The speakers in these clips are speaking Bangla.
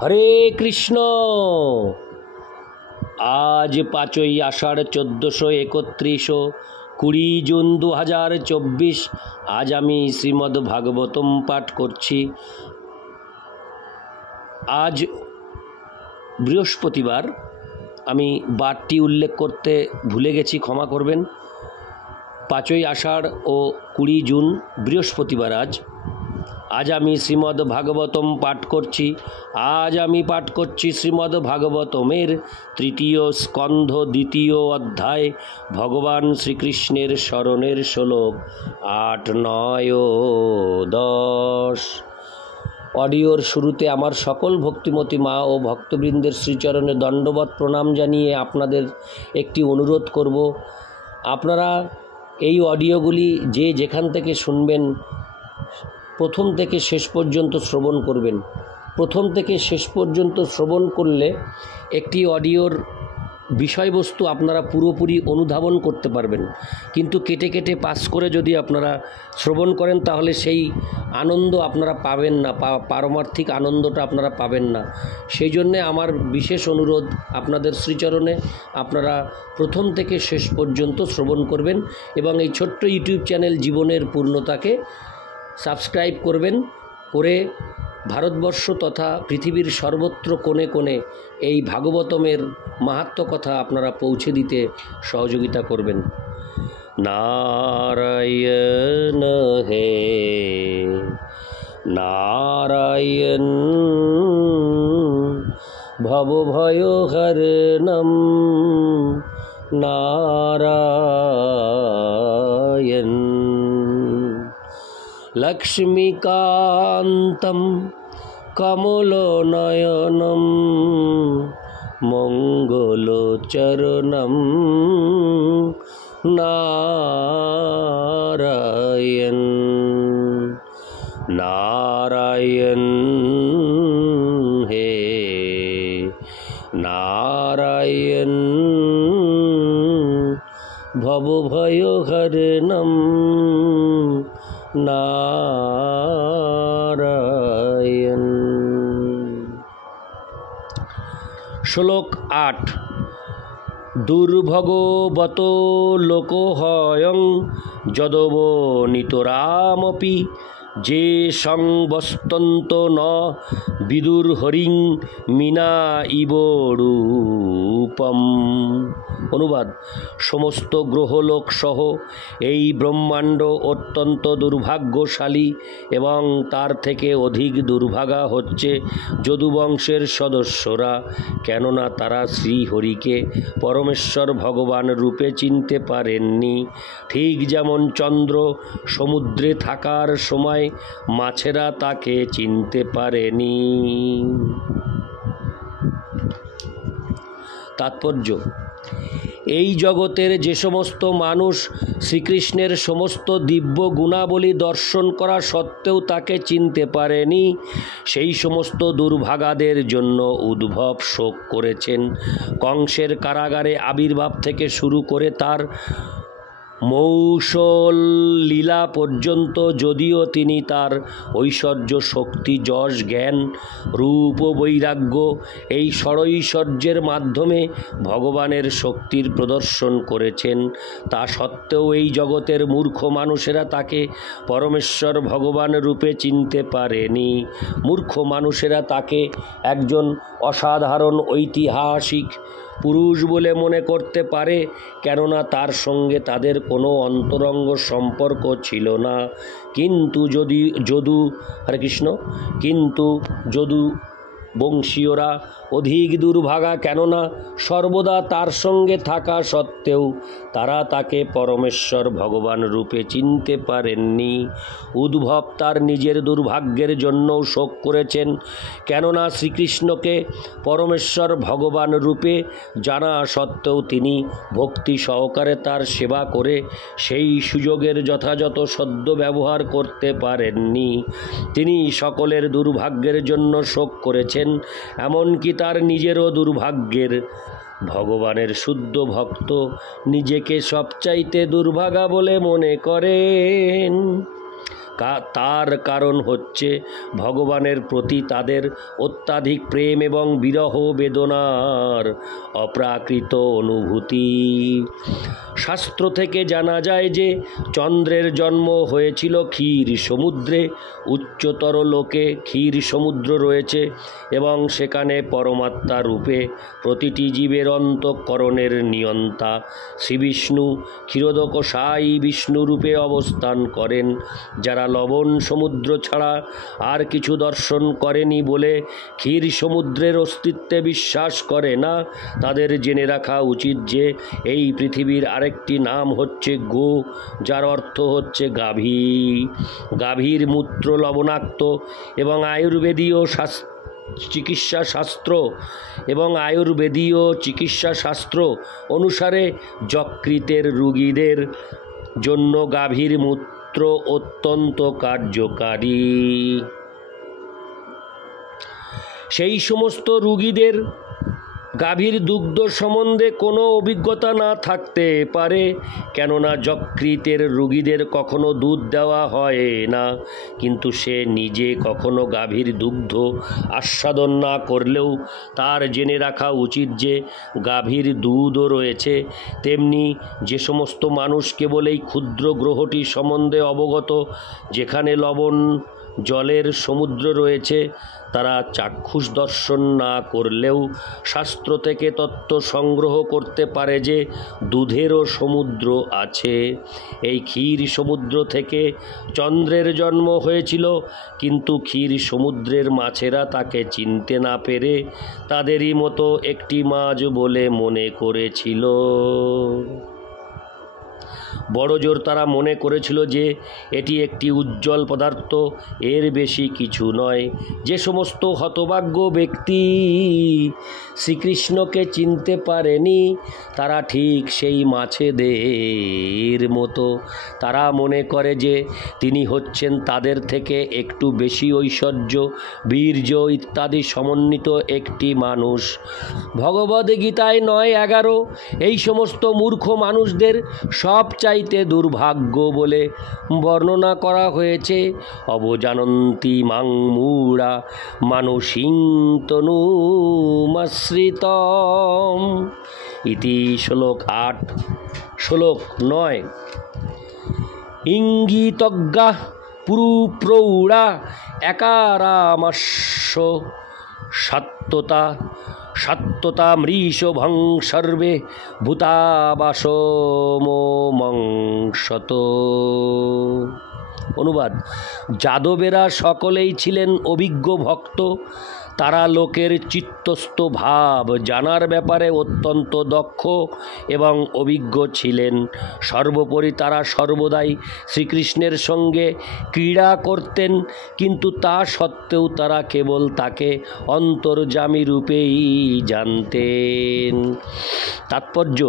হরে কৃষ্ণ। আজ 5ই আষাঢ় 1431 20 জুন 2024। আজ আমি শ্রীমদ্ ভাগবতম পাঠ করছি। আজ বৃহস্পতিবার, আমি বারটি উল্লেখ করতে ভুলে গেছি, ক্ষমা করবেন। 5ই আষাঢ় ও 20 জুন বৃহস্পতিবার। আজ আমি শ্রীমদ্ ভাগবতম পাঠ করছি। আজ আমি পাঠ করছি শ্রীমদ্ ভাগবতমের 3য় স্কন্ধ 2য় অধ্যায়, ভগবান শ্রীকৃষ্ণের স্মরণের শ্লোক 8, 9 ও 10। অডিওর শুরুতে আমার সকল ভক্তিমতী মা ও ভক্তবৃন্দের শ্রীচরণে দণ্ডবৎ প্রণাম জানিয়ে আপনাদের একটি অনুরোধ করব। আপনারা এই অডিওগুলি যে যেখান থেকে শুনবেন, প্রথম থেকে শেষ পর্যন্ত শ্রবণ করবেন। প্রথম থেকে শেষ পর্যন্ত শ্রবণ করলে একটি অডিওর বিষয়বস্তু আপনারা পুরোপুরি অনুধাবন করতে পারবেন। কিন্তু কেটে কেটে পাস করে যদি আপনারা শ্রবণ করেন, তাহলে সেই আনন্দ আপনারা পাবেন না, পারমার্থিক আনন্দটা আপনারা পাবেন না। সেই জন্যে আমার বিশেষ অনুরোধ আপনাদের শ্রীচরণে, আপনারা প্রথম থেকে শেষ পর্যন্ত শ্রবণ করবেন এবং এই ছোট্ট ইউটিউব চ্যানেল জীবনের পূর্ণতাকে সাবস্ক্রাইব করবেন, করে ভারতবর্ষ তথা পৃথিবীর সর্বত্র কোণে কোণে এই ভাগবতমের মাহাত্ম্য কথা আপনারা পৌঁছে দিতে সহযোগিতা করবেন। নারায়ণ হে নারায়ণ, ভবভয়হরণম নারায়ণ, লক্ষ্মীকান্তম কমলনয়নম মঙ্গলচরণম নারায়ণ নারায়ণ হে নারায়ণ, ভবভয়হরণম নারায়ণ। শ্লোক 8। দুর্ভগবত লোকহয়ং যদবনিতরামপি যে সংবস্তন্ত ন বিদুর্হরিং মিনা ইব রূপম। অনুবাদ: সমস্ত গ্রহলোক সহ এই ব্রহ্মাণ্ড অত্যন্ত দুর্ভাগ্যশালী এবং তার থেকে অধিক দুর্ভাগা হচ্ছে যদুবংশের সদস্যরা, কেননা তারা শ্রীহরিকে পরমেশ্বর ভগবান রূপে চিনতে পারেননি। ঠিক যেমন চন্দ্র সমুদ্রে থাকার সময় মাছেরা তাকে চিনতে পারেনি। তাৎপর্য: এই জগতের যে সমস্ত মানুষ শ্রীকৃষ্ণের সমস্ত দিব্য গুণাবলী দর্শন করা সত্ত্বেও তাকে চিনতে পারেনি, সেই সমস্ত দুর্ভাগাদের জন্য উদ্ভব শোক করেছেন। কংসের কারাগারে আবির্ভাব থেকে শুরু করে তার মৌসল লীলা পর্যন্ত, যদিও তিনি তার ঐশ্বর্য, শক্তি, যশ, জ্ঞান, রূপ ও বৈরাগ্য এই ষড়ৈশ্বর্যের মাধ্যমে ভগবানের শক্তির প্রদর্শন করেছেন, তা সত্ত্বেও এই জগতের মূর্খ মানুষেরা তাকে পরমেশ্বর ভগবান রূপে চিনতে পারেনি। মূর্খ মানুষেরা তাকে একজন অসাধারণ ঐতিহাসিক পুরুষ বলে মনে করতে পারে, কেননা তার সঙ্গে তাদের কোনো অন্তরঙ্গ সম্পর্ক ছিল না। কিন্তু যদু বংশীয়রা অধিক দুর্ভাগা, কেননা সর্বদা তার সঙ্গে থাকা সত্ত্বেও তারা তাকে পরমেশ্বর ভগবান রূপে চিনতে পারেননি। উদ্ভব তার নিজের দুর্ভাগ্যের জন্যও শোক করেছেন, কেননা শ্রীকৃষ্ণকে পরমেশ্বর ভগবান রূপে জানা সত্ত্বেও তিনি ভক্তি সহকারে তার সেবা করে সেই সুযোগের যথাযথ সদ্ব্যবহার করতে পারেননি। তিনি সকলের দুর্ভাগ্যের জন্য শোক করেছেন, এমনকি তার নিজেরও দুর্ভাগ্যের। ভগবানের শুদ্ধ ভক্ত নিজেকে সবচাইতে দুর্ভাগা বলে মনে করেন। তার কারণ হচ্ছে ভগবানের প্রতি তাদের অত্যাধিক প্রেম এবং বিরহ বেদনার অপ্রাকৃত অনুভূতি। শাস্ত্র থেকে জানা যায় যে চন্দ্রের জন্ম হয়েছিল ক্ষীর সমুদ্রে। উচ্চতর লোকে ক্ষীর সমুদ্র রয়েছে এবং সেখানে পরমাত্মা রূপে প্রতিটি জীবের অন্তঃকরণের নিয়ন্তা শ্রীবিষ্ণু ক্ষীরোদকশায়ী বিষ্ণু রূপে অবস্থান করেন। যারা লবণ সমুদ্র ছাড়া আর কিছু দর্শন করেনি বলে ক্ষীর সমুদ্রের অস্তিত্বে বিশ্বাস করে না, তাদের জেনে রাখা উচিত যে এই পৃথিবীর আরেকটি নাম হচ্ছে গো, যার অর্থ হচ্ছে গাভী। গাভীর মূত্র লবণাক্ত এবং আয়ুর্বেদীয় চিকিৎসা শাস্ত্র অনুসারে যকৃতের রোগীদের জন্য গাভীর মূত্র অত্যন্ত কার্যকারী। সেই সমস্ত রোগীদের গাভীর দুগ্ধ সম্বন্ধে কোনো অভিজ্ঞতা না থাকতে পারে, কেননা যকৃতের রোগীদের কখনো দুধ দেওয়া হয় না। কিন্তু সে নিজে কখনো গাভীর দুগ্ধ আস্বাদন না করলেও তার জেনে রাখা উচিত যে গাভীর দুধও রয়েছে। তেমনি যে সমস্ত মানুষ কেবল এই ক্ষুদ্র গ্রহটি সম্বন্ধে অবগত, যেখানে লবণ জলের সমুদ্র রয়েছে, তারা চাক্ষুষ দর্শন না করলেও শাস্ত্র থেকে তত্ত্ব সংগ্রহ করতে পারে যে দুধেরও সমুদ্র আছে। এই ক্ষীর সমুদ্র থেকে চন্দ্রের জন্ম হয়েছিল, কিন্তু ক্ষীর সমুদ্রের মাছেরা তাকে চিনতে না পেরে তাদেরই মতো একটি মাছ বলে মনে করেছিল। বড় জোর তারা মনে করেছিল যে এটি একটি উজ্জ্বল পদার্থ, এর বেশি কিছু নয়। যে সমস্ত হতভাগ্য ব্যক্তি শ্রীকৃষ্ণকে চিনতে পারেনি, তারা ঠিক সেই মাছেদের মতো। তারা মনে করে যে তিনি হচ্ছেন তাদের থেকে একটু বেশি ঐশ্বর্য, বীর্য ইত্যাদি সমন্বিত একটি মানুষ। ভগবদ্গীতায় 9:11 এই সমস্ত মূর্খ মানুষদের সবচাইতে দুর্ভাগ্য বলে বর্ণনা করা হয়েছে। অবজানন্তি মাং মূঢ়া মানসিং তনুমাশ্রিতম ইতি শ্লোক 8। শ্লোক 9 ইঙ্গিতজ্ঞা পুরুপ্রৌঢ়া একারামাস্য সত্যতা মৃষভং সর্বে ভূতাবাসমোমংসত। অনুবাদ: যাদবেরা সকলেই ছিলেন অভিজ্ঞ ভক্ত। তারা লোকের চিত্তস্থ ভাব জানার ব্যাপারে অত্যন্ত দক্ষ এবং অভিজ্ঞ ছিলেন। সর্বোপরি তারা সর্বদাই শ্রীকৃষ্ণের সঙ্গে ক্রীড়া করতেন, কিন্তু তা সত্ত্বেও তারা কেবল তাকে অন্তর্যামী রূপেই জানতেন। তাৎপর্য: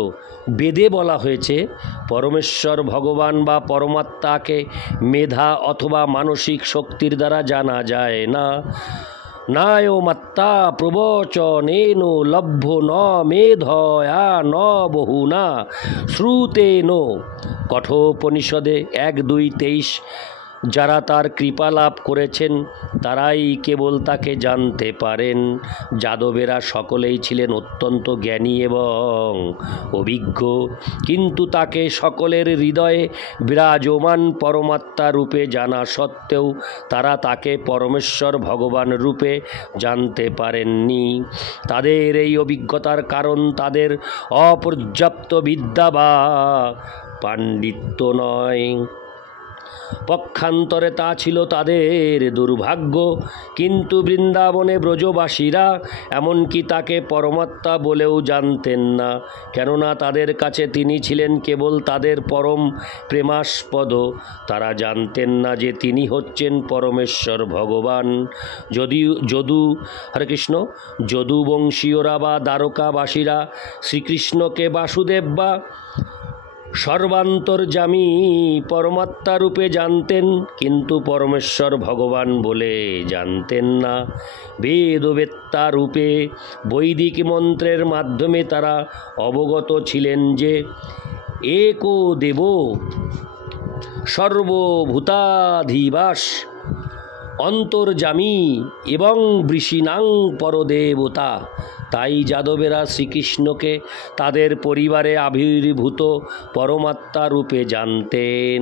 বেদে বলা হয়েছে পরমেশ্বর ভগবান বা পরমাত্মাকে মেধা অথবা মানসিক শক্তির দ্বারা জানা যায় না। নায়মাত্মা প্রবচনেন লভ্য ন মেধয়া ন বহুনা শ্রুতেন। কঠোপনিষদে 1:2-23। যারা তার কৃপা লাভ করেছেন তারাই কেবল তাকে জানতে পারেন। যাদবেরা সকলেই ছিলেন অত্যন্ত জ্ঞানী এবং অভিজ্ঞ, কিন্তু তাকে সকলের হৃদয়ে বিরাজমান পরমাত্মা রূপে জানা সত্ত্বেও তারা তাকে পরমেশ্বর ভগবান রূপে জানতে পারেননি। তাদের এই অভিজ্ঞতার কারণ তাদের অপর্যাপ্ত বিদ্যা বা পাণ্ডিত্য নয়, পক্ষান্তরে তা ছিল তাদের দুর্ভাগ্য। কিন্তু বৃন্দাবনে ব্রজবাসীরা এমনকি তাকে পরমাত্মা বলেও জানতেন না, কেননা তাদের কাছে তিনি ছিলেন কেবল তাদের পরম প্রেমাস্পদ। তারা জানতেন না যে তিনি হচ্ছেন পরমেশ্বর ভগবান। যদুবংশীয়রা বা দ্বারকাবাসীরা শ্রীকৃষ্ণকে বাসুদেব বা সর্বান্তর্যামী পরমাত্মা রূপে জানতেন, কিন্তু পরমেশ্বর ভগবান বলে জানতেন না। বেদবেত্তা রূপে বৈদিক মন্ত্রের মাধ্যমে তারা অবগত ছিলেন যে একো দেব সর্বভূতাধিবাস অন্তর্যামী এবং বৃষিণাং পরদেবতা। তাই যাদবেরা শ্রীকৃষ্ণকে তাদের পরিবারে আবির্ভূত পরমাত্মা রূপে জানতেন,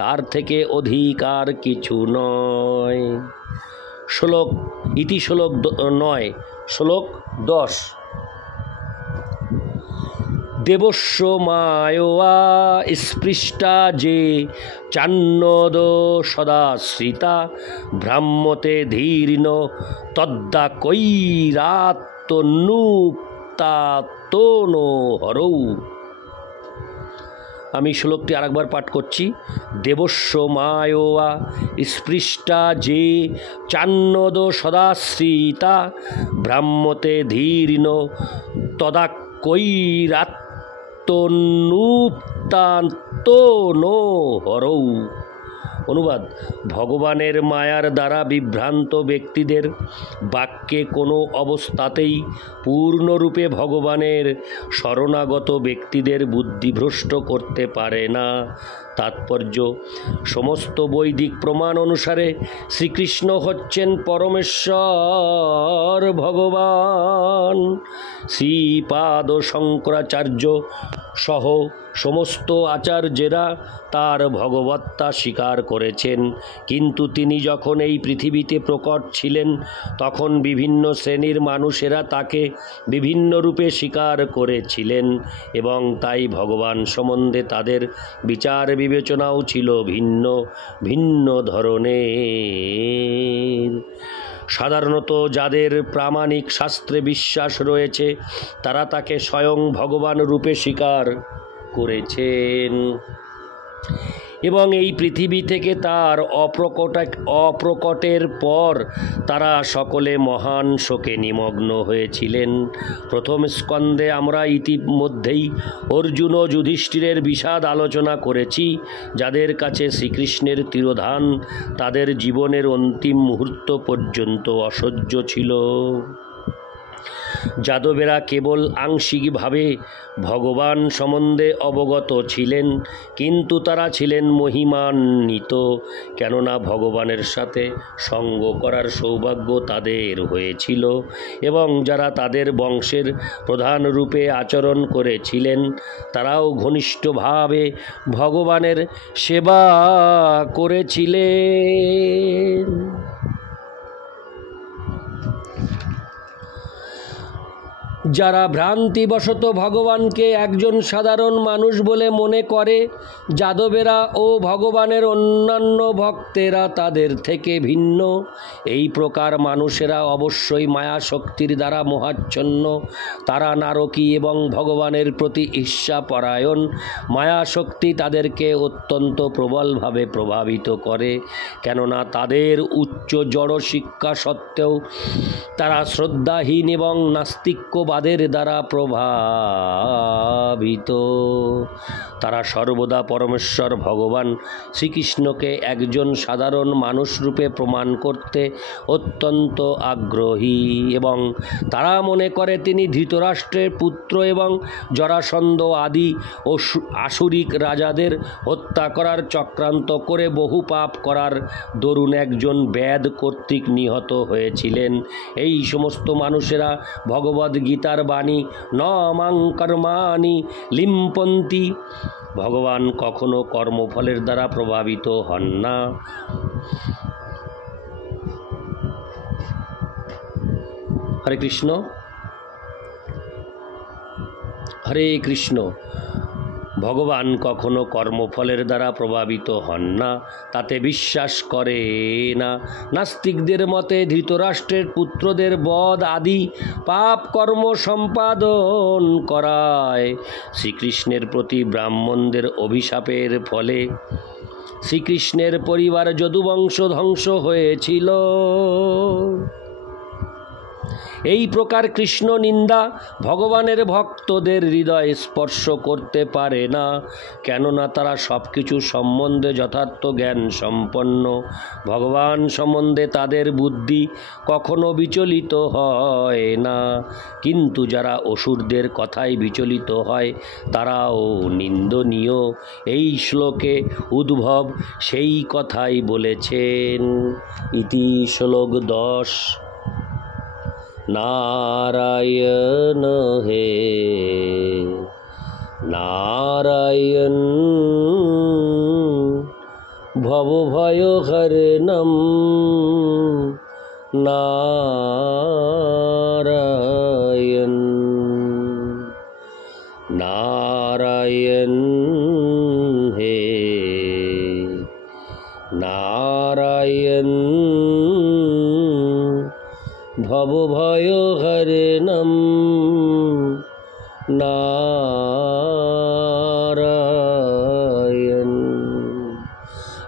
তার থেকে অধিক আর কিছু নয়। শ্লোক ইতি শ্লোক 9, শ্লোক 10। দেবস্য মায়োয়া স্পৃষ্টা যে চান্নদ সদাশ্রিতা ভ্রাম্যতে ধীর্ণ তদ্দা কৈরাত্মনুক্তাত্মনো হরৌ। আমি শ্লোকটি আরেকবার পাঠ করছি। দেবস্য মায়োয়া স্পৃষ্টা যে চান্নদ সদাশ্রিতা ভ্রাম্যতে ধীর্ণ তদা কৈরাত্মনুক্তাত্মনো হরৌ। অনুবাদ: ভগবানের মায়ার দ্বারা বিভ্রান্ত ব্যক্তিদের বাক্যে কোনো অবস্থাতেই পূর্ণরূপে ভগবানের শরণাগত ব্যক্তিদের বুদ্ধিভ্রষ্ট করতে পারে না। তাৎপর্য: সমস্ত বৈদিক প্রমাণ অনুসারে শ্রীকৃষ্ণ হচ্ছেন পরমেশ্বর ভগবান। শ্রীপাদ শঙ্করাচার্য সহ সমস্ত আচার্যেরা তার ভগবত্তা স্বীকার করেছেন, কিন্তু তিনি যখন এই পৃথিবীতে প্রকট ছিলেন তখন বিভিন্ন শ্রেণীর মানুষেরা তাকে বিভিন্ন রূপে স্বীকার করেছিলেন এবং তাই ভগবান সম্বন্ধে তাদের বিচার বিবেচনাও ছিল ভিন্ন ভিন্ন ধরনের। সাধারণত যাদের প্রামাণিক শাস্ত্রে বিশ্বাস রয়েছে তারা তাকে স্বয়ং ভগবান রূপে স্বীকার করেছেন এবং এই পৃথিবী থেকে তার অপ্রকটের পর তারা সকলে মহান শোকে নিমগ্ন হয়েছিলেন। প্রথম স্কন্ধে আমরা ইতিমধ্যেই অর্জুন ও যুধিষ্ঠিরের বিষাদ আলোচনা করেছি, যাদের কাছে শ্রীকৃষ্ণের তিরোধান তাদের জীবনের অন্তিম মুহূর্ত পর্যন্ত অসহ্য ছিল। যাদবেরা কেবল আংশিকভাবে ভগবান সম্বন্ধে অবগত ছিলেন, কিন্তু তারা ছিলেন মহিমান্বিত, কেননা ভগবানের সাথে সঙ্গ করার সৌভাগ্য তাদের হয়েছিল এবং যারা তাদের বংশের প্রধান রূপে আচরণ করেছিলেন তারাও ঘনিষ্ঠভাবে ভগবানের সেবা করেছিলেন। যারা ভ্রান্তিবশত ভগবানকে একজন সাধারণ মানুষ বলে মনে করে, যাদবেরা ও ভগবানের অন্যান্য ভক্তেরা তাদের থেকে ভিন্ন। এই প্রকার মানুষেরা অবশ্যই মায়া শক্তির দ্বারা মোহাচ্ছন্ন। তারা নারকী এবং ভগবানের প্রতি ঈর্ষাপরায়ণ। মায়া শক্তি তাদেরকে অত্যন্ত প্রবলভাবে প্রভাবিত করে, কেননা তাদের উচ্চ জড় শিক্ষা সত্ত্বেও তারা শ্রদ্ধাহীন এবং নাস্তিক্যবাদের দ্বারা প্রভাবিত। তারা সর্বদা পরমেশ্বর ভগবান শ্রীকৃষ্ণকে একজন সাধারণ মানুষ রূপে প্রমাণ করতে অত্যন্ত আগ্রহী এবং তারা মনে করে তিনি ধৃতরাষ্ট্রের পুত্র এবং জরাসন্ধ আদি ও আসুরিক রাজাদের হত্যা করার চক্রান্ত করে বহু পাপ করার দরুন একজন ব্যাধ কর্তৃক নিহত হয়েছিলেন। এই সমস্ত মানুষেরা ভগবদ্গীতার বাণী ন মাং কর্মাণি লিম্পন্তি, ভগবান কখনো কর্মফলের দ্বারা প্রভাবিত হন না। হরে কৃষ্ণ হরে কৃষ্ণ। ভগবান কখনো কর্মফলের দ্বারা প্রভাবিত হন না, তাতে বিশ্বাস করে না। নাস্তিকদের মতে ধৃতরাষ্ট্রের পুত্রদের বধ আদি পাপ কর্ম সম্পাদন করায় শ্রীকৃষ্ণের প্রতি ব্রাহ্মণদের অভিশাপের ফলে শ্রীকৃষ্ণের পরিবার যদুবংশ ধ্বংস হয়েছিল। এই প্রকার কৃষ্ণ নিন্দা ভগবানের ভক্তদের হৃদয় স্পর্শ করতে পারে না, কেননা তারা সব কিছু সম্বন্ধে যথার্থ জ্ঞান সম্পন্ন। ভগবান সম্বন্ধে তাদের বুদ্ধি কখনো বিচলিত হয় না, কিন্তু যারা অসুরদের কথায় বিচলিত হয় তারাও নিন্দনীয়। এই শ্লোকে উদ্ভব সেই কথাই বলেছেন। ইতি শ্লোক 10। नारायण हे नारायण भवभयहरणं नारायण नारायण हे नारायण भवभयहरणं नारायण।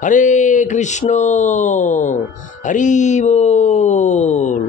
हरे कृष्ण, हरि बोल।